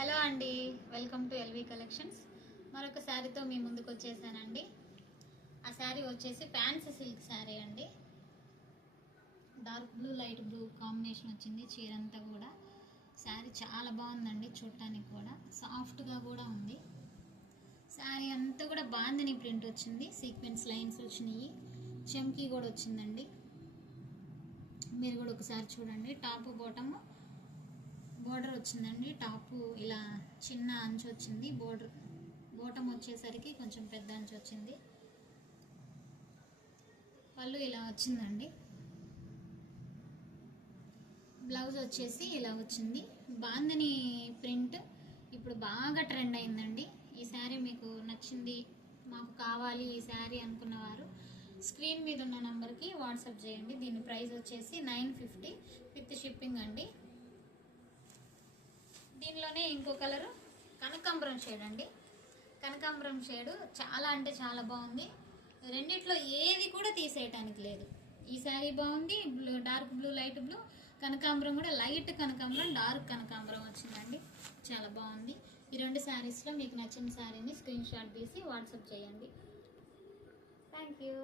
Hello అండి, welcome to LV collections. మరొక శారీతో మీ ముందుకు వచ్చేసానండి. ఆ శారీ వచ్చేసి ఫ్యాన్సీ సిల్క్ శారీ అండి. Dark blue light blue combination వచ్చింది చీర అంతా కూడా. శారీ చాలా బాగుందండి, చూడటానికి కూడా సాఫ్ట్గా కూడా ఉంది. శారీ అంతా కూడా బాందిని ప్రింట్ వచ్చింది, సీక్వెన్స్ లైన్స్ వచ్చినాయి, చమ్కీ కూడా వచ్చిందండి. మీరు కూడా ఒకసారి చూడండి. టాప్ బాటమ్ బోర్డర్ వచ్చిందండి. టాపు ఇలా చిన్న అంచు వచ్చింది, బోటం వచ్చేసరికి కొంచెం పెద్ద అంచు వచ్చింది. పళ్ళు ఇలా వచ్చిందండి. బ్లౌజ్ వచ్చేసి ఇలా వచ్చింది. బాందిని ప్రింట్ ఇప్పుడు బాగా ట్రెండ్ అయిందండి. ఈ శారీ మీకు నచ్చింది, మాకు కావాలి ఈ శారీ అనుకున్నవారు స్క్రీన్ మీద ఉన్న నంబర్కి వాట్సాప్ చేయండి. దీని ప్రైస్ వచ్చేసి 950 విత్ షిప్పింగ్ అండి. దీనిలోనే ఇంకో కలరు కనకాంబరం షేడ్ అండి. కనకాంబరం షేడు చాలా అంటే చాలా బాగుంది. రెండిట్లో ఏది కూడా తీసేయటానికి లేదు. ఈ శారీ బాగుంది, డార్క్ బ్లూ లైట్ బ్లూ, కనకాంబరం కూడా లైట్ కనకాంబరం డార్క్ కనకాంబరం వచ్చిందండి, చాలా బాగుంది. ఈ రెండు శారీస్లో మీకు నచ్చిన శారీని స్క్రీన్ షాట్ తీసి వాట్సాప్ చేయండి. Thank you.